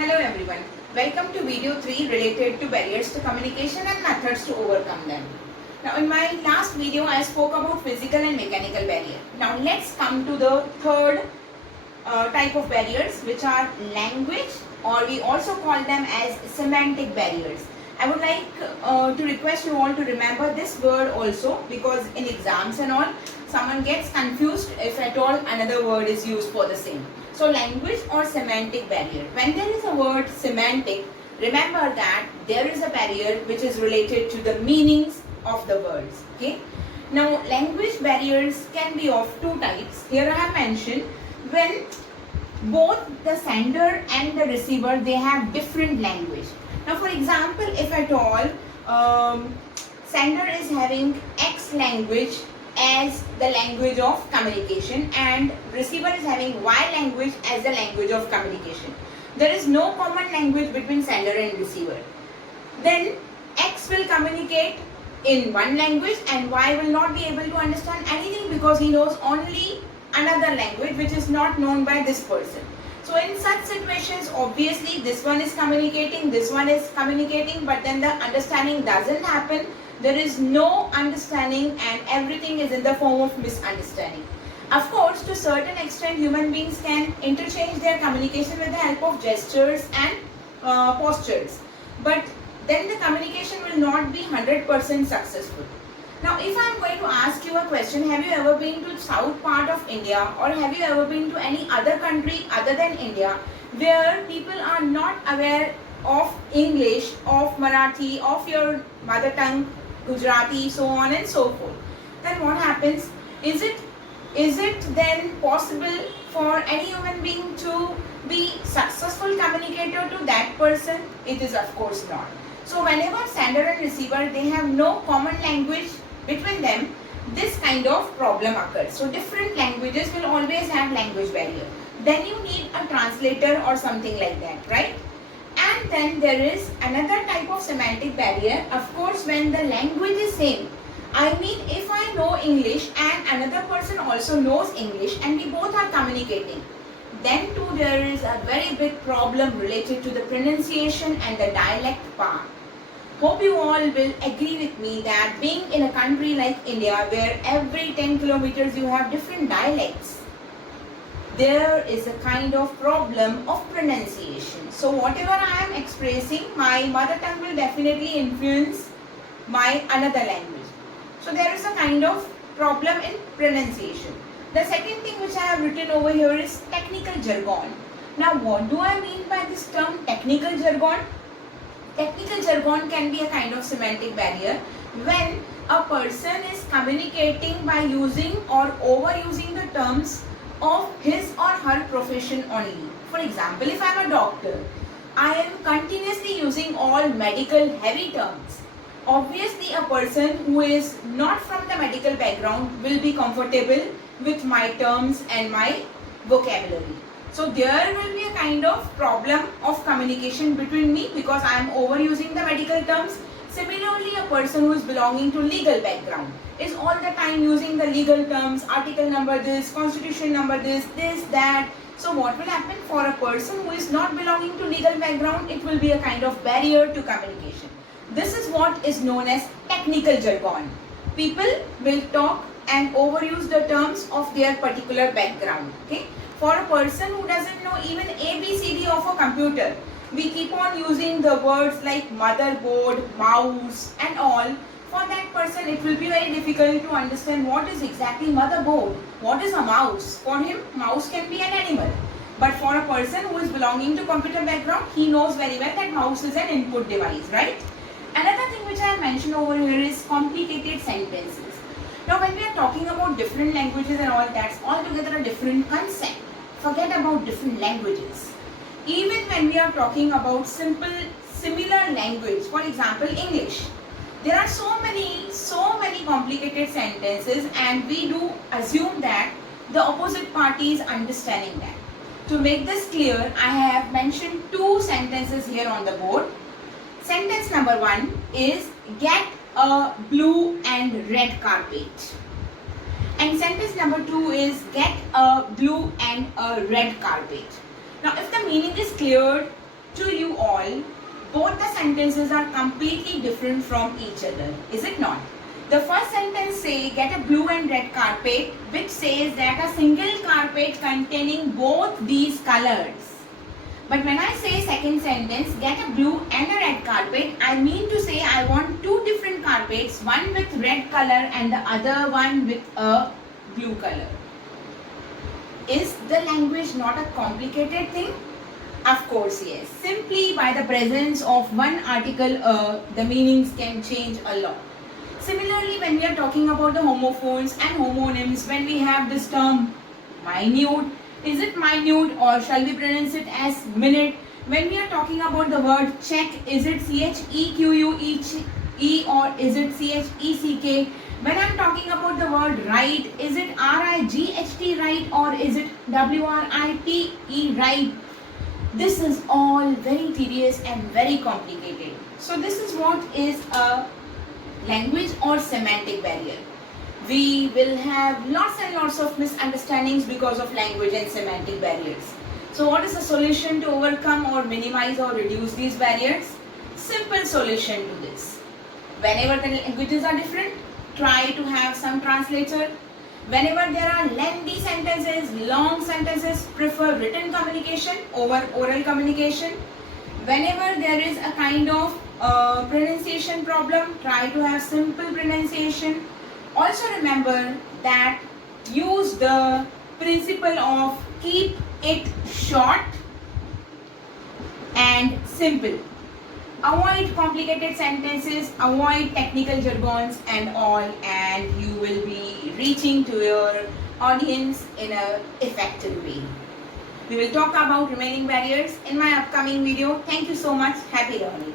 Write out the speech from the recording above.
Hello everyone, welcome to video 3 related to barriers to communication and methods to overcome them. Now in my last video I spoke about physical and mechanical barrier. Now let's come to the third type of barriers, which are language, or we also call them as semantic barriers. I would like to request you all to remember this word also, because in exams and all someone gets confused if at all another word is used for the same. So language or semantic barrier. When there is a word semantic, remember that there is a barrier which is related to the meanings of the words. Okay. Now language barriers can be of two types. Here I have mentioned when both the sender and the receiver, they have different language. Now for example, if at all sender is having X language as the language of communication and receiver is having Y language as the language of communication, there is no common language between sender and receiver, then X will communicate in one language and Y will not be able to understand anything because he knows only another language which is not known by this person. So in such situations, obviously this one is communicating, this one is communicating, but then the understanding doesn't happen. There is no understanding and everything is in the form of misunderstanding. Of course, to a certain extent, human beings can interchange their communication with the help of gestures and postures. But then the communication will not be 100% successful. Now, if I am going to ask you a question, have you ever been to south part of India, or have you ever been to any other country other than India where people are not aware of English, of Marathi, of your mother tongue, Gujarati, so on and so forth? Then what happens? Is it then possible for any human being to be successful communicator to that person? It is of course not. So whenever sender and receiver, they have no common language between them, this kind of problem occurs. So different languages will always have language barrier. Then you need a translator or something like that, right? And then there is another type of semantic barrier. Of course, when the language is same, I mean if I know English and another person also knows English and we both are communicating, then too there is a very big problem related to the pronunciation and the dialect part. Hope you all will agree with me that being in a country like India where every 10 kilometers you have different dialects, there is a kind of problem of pronunciation. So whatever I am expressing, my mother tongue will definitely influence my another language. So there is a kind of problem in pronunciation. The second thing which I have written over here is technical jargon. Now what do I mean by this term technical jargon? Technical jargon can be a kind of semantic barrier when a person is communicating by using or overusing the terms of his or her profession only. For example, if I am a doctor, I am continuously using all medical heavy terms. Obviously, a person who is not from the medical background will be comfortable with my terms and my vocabulary. So there will be a kind of problem of communication between me because I am overusing the medical terms. Similarly, a person who is belonging to legal background is all the time using the legal terms, article number this, constitution number this, that. So what will happen for a person who is not belonging to legal background? It will be a kind of barrier to communication. This is what is known as technical jargon. People will talk and overuse the terms of their particular background. Okay. For a person who doesn't know even ABCD of a computer, we keep on using the words like motherboard, mouse and all. For that person, it will be very difficult to understand what is exactly motherboard, what is a mouse. For him, mouse can be an animal. But for a person who is belonging to computer background, he knows very well that mouse is an input device, right? Another thing which I have mentioned over here is complicated sentences. Now when we are talking about different languages and all, that's altogether a different concept. Forget about different languages. Even when we are talking about simple, similar language, for example, English, there are so many complicated sentences and we do assume that the opposite party is understanding that. To make this clear, I have mentioned two sentences here on the board. Sentence number 1 is get a blue and red carpet. And sentence number 2 is get a blue and a red carpet. Now if the meaning is clear, to you all, both the sentences are completely different from each other, is it not? The first sentence say get a blue and red carpet, which says that a single carpet containing both these colors. But when I say second sentence, get a blue and a red carpet, I mean to say I want two different carpets, one with red color and the other one with a blue color. Is the language not a complicated thing? Of course, yes. Simply by the presence of one article the meanings can change a lot. Similarly, when we are talking about the homophones and homonyms, when we have this term minute, is it minute or shall we pronounce it as minute? When we are talking about the word check, is it CHEQUE or is it CHECK? When I am talking about the word write, is it RIGHT right or is it WRITE right? This is all very tedious and very complicated. So this is what is a language or semantic barrier. We will have lots and lots of misunderstandings because of language and semantic barriers. So what is the solution to overcome or minimize or reduce these barriers? Simple solution to this. Whenever the languages are different, try to have some translator. Whenever there are lengthy sentences, long sentences, prefer written communication over oral communication. Whenever there is a kind of pronunciation problem, try to have simple pronunciation. Also remember that use the principle of keep it short and simple. Avoid complicated sentences, avoid technical jargons and all, and you will be reaching to your audience in an effective way. We will talk about remaining barriers in my upcoming video. Thank you so much. Happy learning.